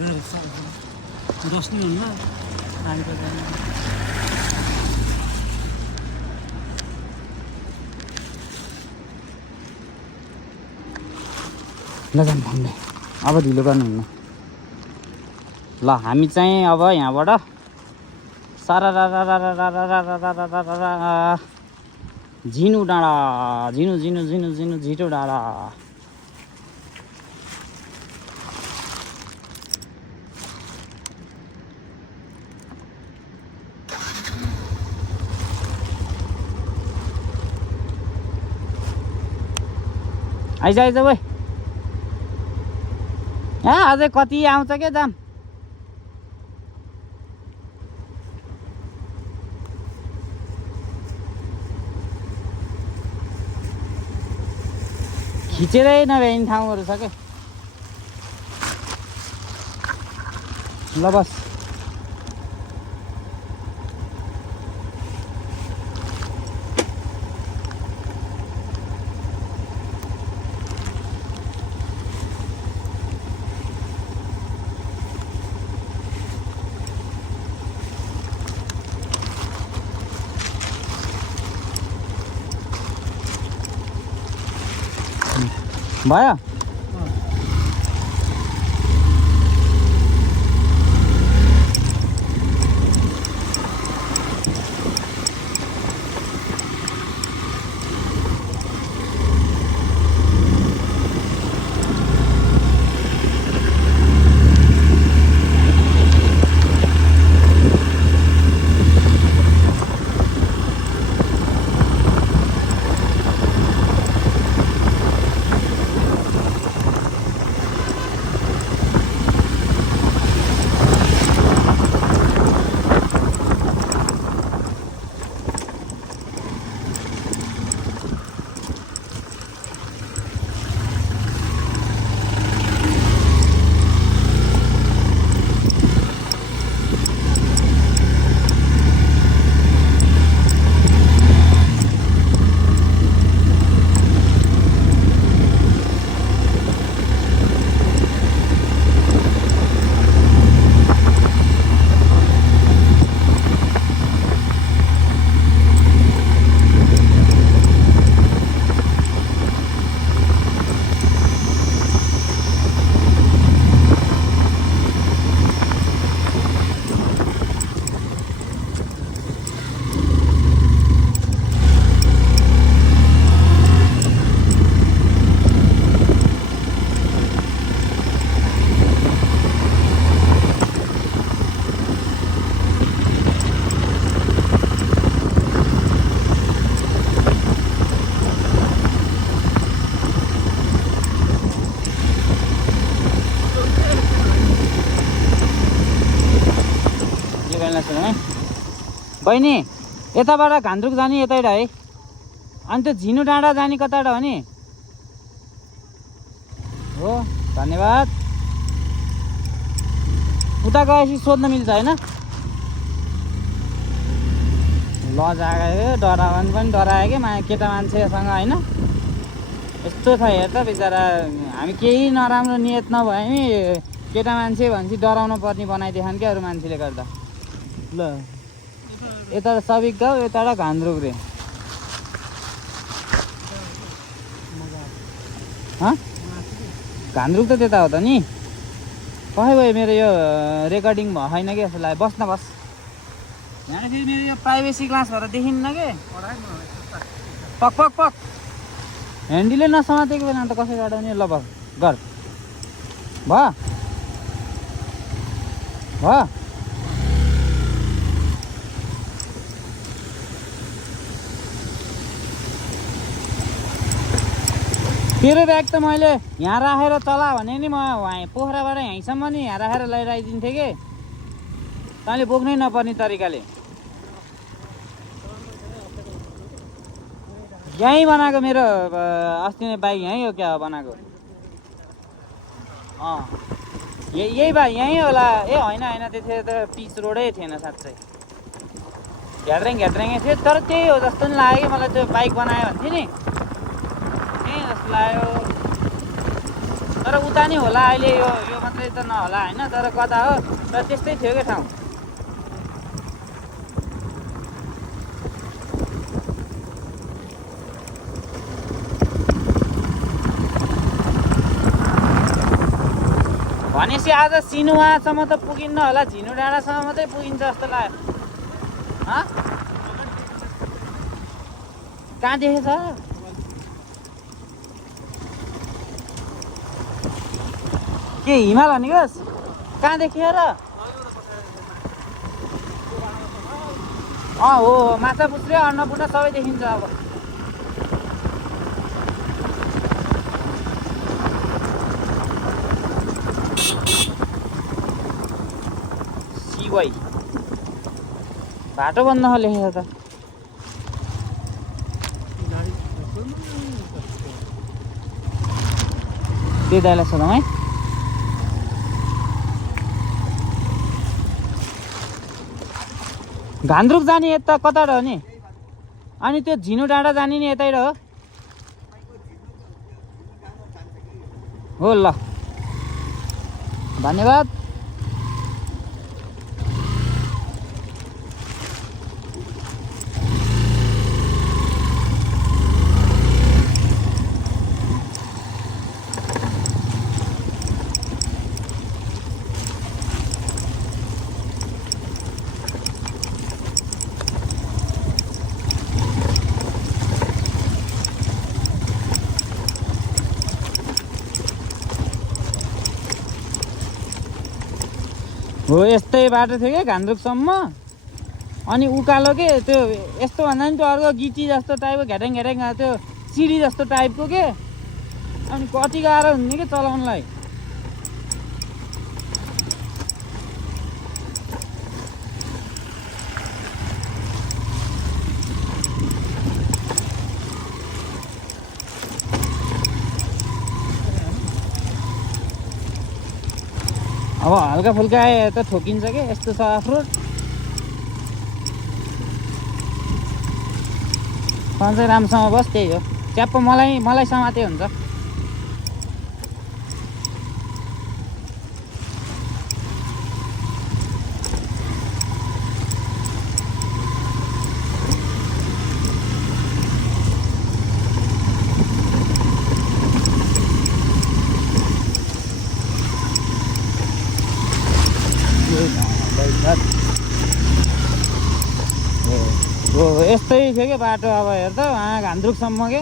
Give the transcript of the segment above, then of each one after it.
रोशनी हुन्न पानीको जाने लजाम भन्दै अब ढिलो गर्नुहुन्न ल हामी चाहिँ अब यहाँबाट सारा झिनु डाँडा झिनु झिनु झिनु झिनु झिटो डाँडा आइज आइज भाइ अझै कति आउँछ क्या जाम खिचेरै नभ्याइने ठाउँहरू छ क्या ल बस भयो बहिनी यताबाट घान्द्रुक जाने यतैबाट है अनि त्यो झिनु डाँडा जाने कताबाट हो नि हो धन्यवाद उता गएपछि सोध्न मिल्छ होइन ल जागयो डराउनु पनि डरायो कि केटा मान्छेसँग होइन यस्तो छ हेर त बिचरा हामी केही नराम्रो नियत नभए नि केटा मान्छे भनेपछि डराउनु पर्ने बनाइदिएछन् क्या अरू मान्छेले गर्दा ल यता सबिक गाउँ यताबाट घान्द्रुक रे घान्द्रुक त त्यता हो त नि कसै भयो मेरो यो रेकर्डिङ छैन कि जस्तो लाग्यो बस् न बस यहाँ फेरि मेरो यो प्राइभेसी क्लास भएर देखिन्न के पक पक पक ह्यान्डीले नसमातेको बेला अन्त कसरी अडाउने ल बस गर भयो भयो तेरो ब्याग त मैले यहाँ राखेर चला भने नि म पोखराबाट यहीँसम्म नि यहाँ राखेर लैराइदिन्थेँ कि तैँले बोक्नै नपर्ने तरिकाले यहीँ बनाएको मेरो अस्ति नै बाइक यहीँ हो क्या बनाएको यही बा यहीँ होला ए होइन होइन त्यतिखेर त पिच रोडै थिएन साँच्चै घ्याट्रेङै थियो तर त्यही हो जस्तो नि लाग्यो कि मलाई त्यो बाइक बनायो भन्थ्यो नि जस्तो लाग्यो तर उता नि होला अहिले यो मात्रै त नहोला होइन तर कता हो तर त्यस्तै थियो क्या ठाउँ भनेपछि आज सिनुवासम्म त पुगिन्न होला झिनु डाँडासम्म मात्रै पुगिन्छ जस्तो लाग्यो कहाँ देखेछ के हिमाल भनेको कहाँ देखियो र हो माछा पुछ्रे अन्नपूर्ण सबै देखिन्छ अब सिवाई बाटो बन्द लेखेको त त्यही दाइलाई सोधौँ है घान्द्रुक जाने यता कताबाट हो नि अनि त्यो झिनु डाँडा जाने नि यतैबाट हो ल धन्यवाद हो यस्तै बाटो थियो क्या घान्द्रुकसम्म अनि उकालो के त्यो यस्तो भन्दा नि त्यो अर्को गिटी जस्तो टाइपको घ्याट्याङ घ्याट्याङ त्यो सिडी जस्तो टाइपको के अनि कति गाह्रो हुने कि चलाउनलाई अब हल्का फुल्का आए त ठोकिन्छ के यस्तो छ अफरोड सन्चै राम्रोसँग बस त्यही हो च्याप्प मलाई समाते हुन्छ यस्तै थियो कि बाटो अब हेर त उहाँ घान्द्रुकसम्म के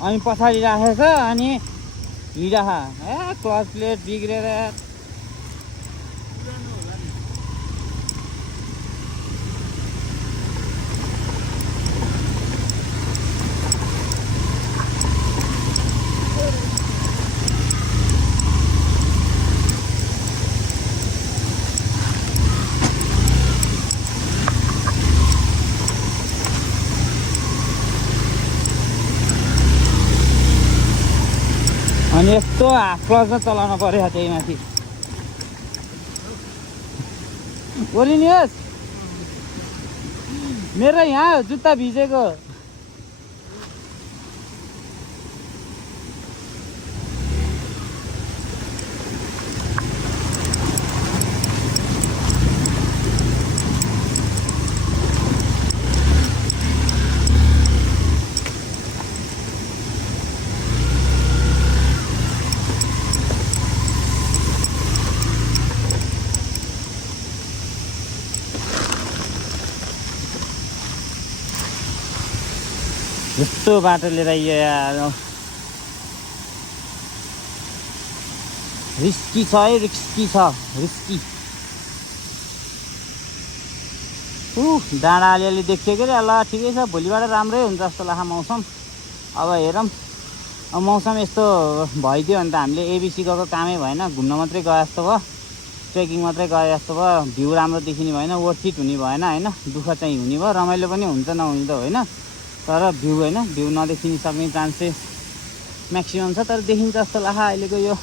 अनि पछाडि राखेछ अनि हिँडा क्लच प्लेट बिग्रेर अनि यस्तो हाफ क्लचमा चलाउनु पर्यो त्यही माथि ओर्लिनुहोस् मेरो यहाँ जुत्ता भिजेको यस्तो बाटो लिएर यो यार रिस्की छ है रिस्की डाँडा अलिअलि देखियो के ल ठिकै छ भोलिबाट राम्रै हुन्छ जस्तो लाग्छ मौसम अब हेरौँ अब मौसम यस्तो भइदियो भने त हामीले एबिसी गएको कामै भएन घुम्न मात्रै गए जस्तो भयो ट्रेकिङ मात्रै गए जस्तो भयो भ्यू राम्रो देखिने भएन वर्थ इट हुने भएन होइन दुःख चाहिँ हुने भयो रमाइलो पनि हुन्छ नहुने त होइन तर भ्यू होइन भ्यू नदेखिन सक्ने चान्सेस म्याक्सिमम छ तर देखिन्छ जस्तो लाग्छ अहिलेको यो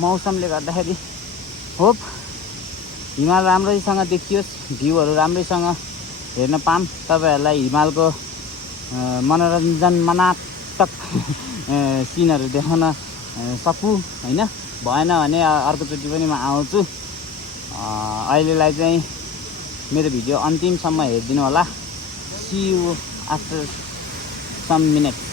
मौसमले गर्दाखेरि होप हिमाल राम्रैसँग देखियोस् भ्यूहरू राम्रैसँग हेर्न पाऊँ तपाईँहरूलाई हिमालको मनोरञ्जन मनात्मक सिनहरू देखाउन सकु होइन, भएन भने अर्कोचोटि पनि म आउँछु। अहिलेलाई चाहिँ मेरो भिडियो अन्तिमसम्म हेरिदिनु होला। See you after some minute.